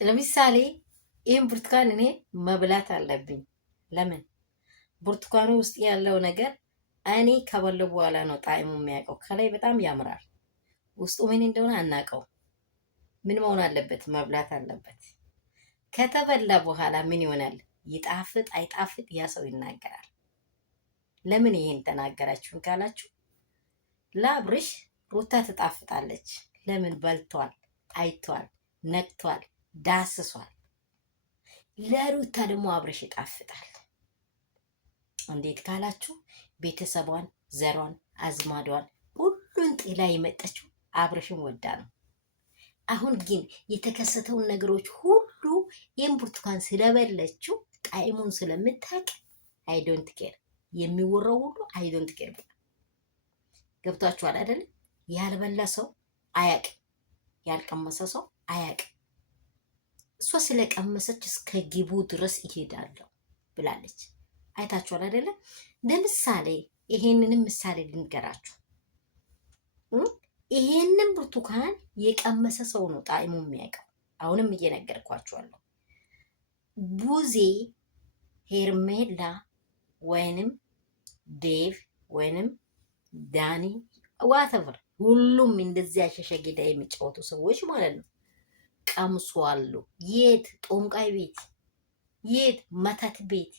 ለምሳሌ ይህን ብርቱካን እኔ መብላት አለብኝ። ለምን? ብርቱካኑ ውስጥ ያለው ነገር እኔ ከበለው በኋላ ነው ጣዕሙ የሚያውቀው። ከላይ በጣም ያምራል፣ ውስጡ ምን እንደሆነ አናውቀው። ምን መሆን አለበት? መብላት አለበት። ከተበላ በኋላ ምን ይሆናል? ይጣፍጥ አይጣፍጥ ያ ሰው ይናገራል። ለምን ይሄን ተናገራችሁን ካላችሁ ለአብርሽ ሩታ ትጣፍጣለች። ለምን? በልቷል፣ አይቷል፣ ነክቷል፣ ዳስሷል። ለሩታ ደግሞ አብርሽ ይጣፍጣል። እንዴት ካላችሁ ቤተሰቧን፣ ዘሯን፣ አዝማዷን ሁሉን ጥላ የመጣችው አብርሽን ወዳ ነው። አሁን ግን የተከሰተውን ነገሮች ሁሉ ይህን ብርቱካን ስለበለችው ጣዕሙን ስለምታውቅ አይ ዶንት ኬር የሚወራው ሁሉ አይ ዶንት ኬር ብላ ገብቷችኋል አይደል? ያልበላ ሰው አያቅ፣ ያልቀመሰ ሰው አያቅ። እሷ ስለቀመሰች እስከ ግቡ ድረስ ይሄዳለሁ ብላለች። አይታችኋል አይደለ? ለምሳሌ ይሄንንም ምሳሌ ልንገራችሁ። ይሄንን ብርቱካን የቀመሰ ሰው ነው ጣዕሙ የሚያውቀው። አሁንም እየነገርኳችኋለሁ። ቡዜ፣ ሄርሜላ ወይንም ዴቭ ወይንም ዳኒ ዋተቨር ሁሉም እንደዚህ አሸሸጌዳ የሚጫወቱ ሰዎች ማለት ነው ቀምሷሉ። የት? ጦንቃይ ቤት፣ የት? መተት ቤት።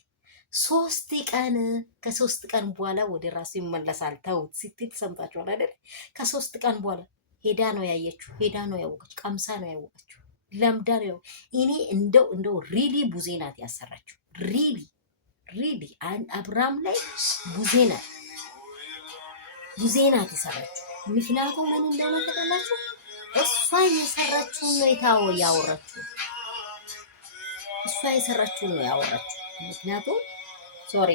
3 ቀን ከ3 ቀን በኋላ ወደ ራሱ ይመለሳል። ተውት ስትል ሰምታችኋል አይደል? ከ3 ቀን በኋላ ሄዳ ነው ያየችው፣ ሄዳ ነው ያወቀችው፣ ቀምሳ ነው ያወቀችው፣ ለምዳ ነው። እኔ እንደው ሪሊ ቡዜ ናት ያሰራችው። ሪሊ አብርሃም ላይ ቡዜ ናት የሰራችው። ምክንያቱም ምን እንደሆነ ተቀላችሁ? እሷ የሰራችውን ነው ያወራችው። እሷ የሰራችውን ነው ያወራችው። ምክንያቱም ሶሪ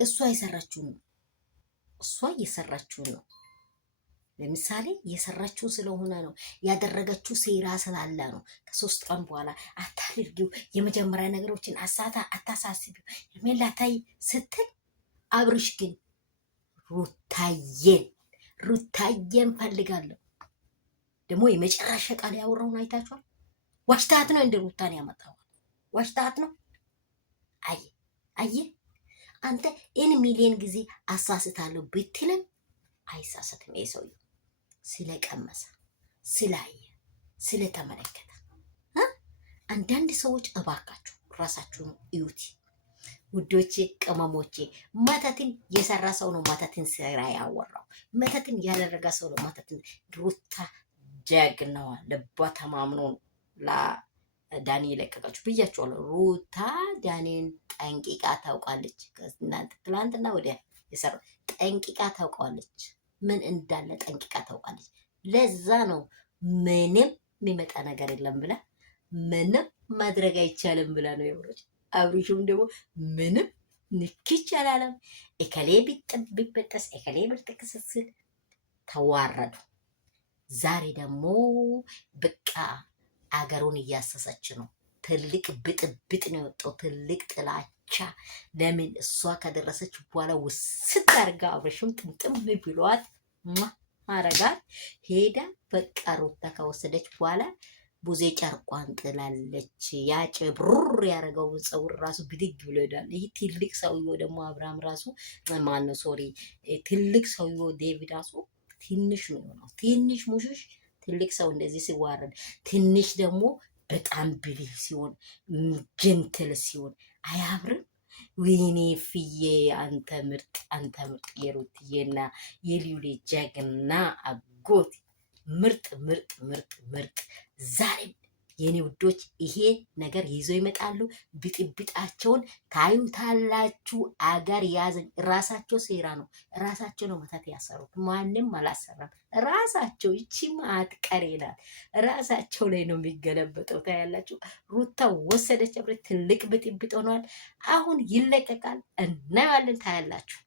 እሷ የሰራችውን ነው። ለምሳሌ የሰራችው ስለሆነ ነው ያደረገችው፣ ሴራ ስላለ ነው። ከ3 ቀን በኋላ አታድርጊው፣ የመጀመሪያ ነገሮችን አታሳስቢው ሜላታይ ስትል አብርሽ ግን ሩታዬን ፈልጋለሁ ደግሞ የመጨረሻ ቃል ያወራውን አይታችኋል። ዋሽታት ነው እንደ ሩታን ያመጣው ዋሽታት ነው። አየ አንተ ኢን ሚሊዮን ጊዜ አሳስታለሁ ብትልም አይሳሳትም። የሰውየው ስለቀመሰ ስላየ ስለተመለከተ። አንዳንድ ሰዎች እባካችሁ ራሳችሁን እዩት ውዶቼ፣ ቅመሞቼ። መተትን የሰራ ሰው ነው መተትን ስራ ያወራው። መተትን ያደረገ ሰው ነው መተትን። ሩታ ጀግናዋ ልቧ ተማምኖ ዳኒ የለቀቀችው ብያችኋለሁ። ሩታ ዳኒን ጠንቂቃ ታውቃለች። ትላንትና ወዲያ የሰራ ጠንቂቃ ታውቃለች። ምን እንዳለ ጠንቂቃ ታውቃለች። ለዛ ነው ምንም የሚመጣ ነገር የለም ብላ ምንም ማድረግ አይቻልም ብላ ነው የወረች። አብርሽም ደግሞ ምንም ንክች አላለም። እከሌ ቢበጠስ እከሌ ብልጥቅስስል ተዋረዱ። ዛሬ ደግሞ በቃ አገሩን እያሰሰች ነው። ትልቅ ብጥብጥ ነው የወጣው፣ ትልቅ ጥላቻ። ለምን? እሷ ከደረሰች በኋላ ውስጥ አድርጋ አብርሽም ጥምጥም ብሏት አረጋት ሄዳ። በቃ ሩታ ከወሰደች በኋላ ቡዜ ጨርቋን ጥላለች። ያጭ ብሩር ያደረገው ፀጉር ራሱ ብድግ ብሎ ሄዳል። ይህ ትልቅ ሰውዬው ደግሞ አብርሃም ራሱ ማነው ሶሪ ትልቅ ሰውዬው ዴቪድ ራሱ ትንሽ ነው የሆነው። ትንሽ ሙሽሽ ትልቅ ሰው እንደዚህ ሲዋረድ፣ ትንሽ ደግሞ በጣም ብልህ ሲሆን ጀንትል ሲሆን አያምርም? ወይኔ ፍዬ አንተ ምርጥ የሩትዬና የሊዩሌ ጀግና አጎት ምርጥ። ዛሬም የኔ ውዶች ይሄ ነገር ይዘው ይመጣሉ። ብጥብጣቸውን ታዩታላችሁ። አገር ያዘኝ። ራሳቸው ሴራ ነው። ራሳቸው ነው መታት ያሰሩት። ማንም አላሰራም። ራሳቸው ይቺ ማትቀር ይላል። ራሳቸው ላይ ነው የሚገለበጠው። ታያላችሁ። ሩታ ወሰደች። ትልቅ ብጥብጥ ሆኗል። አሁን ይለቀቃል። እናያለን። ታያላችሁ።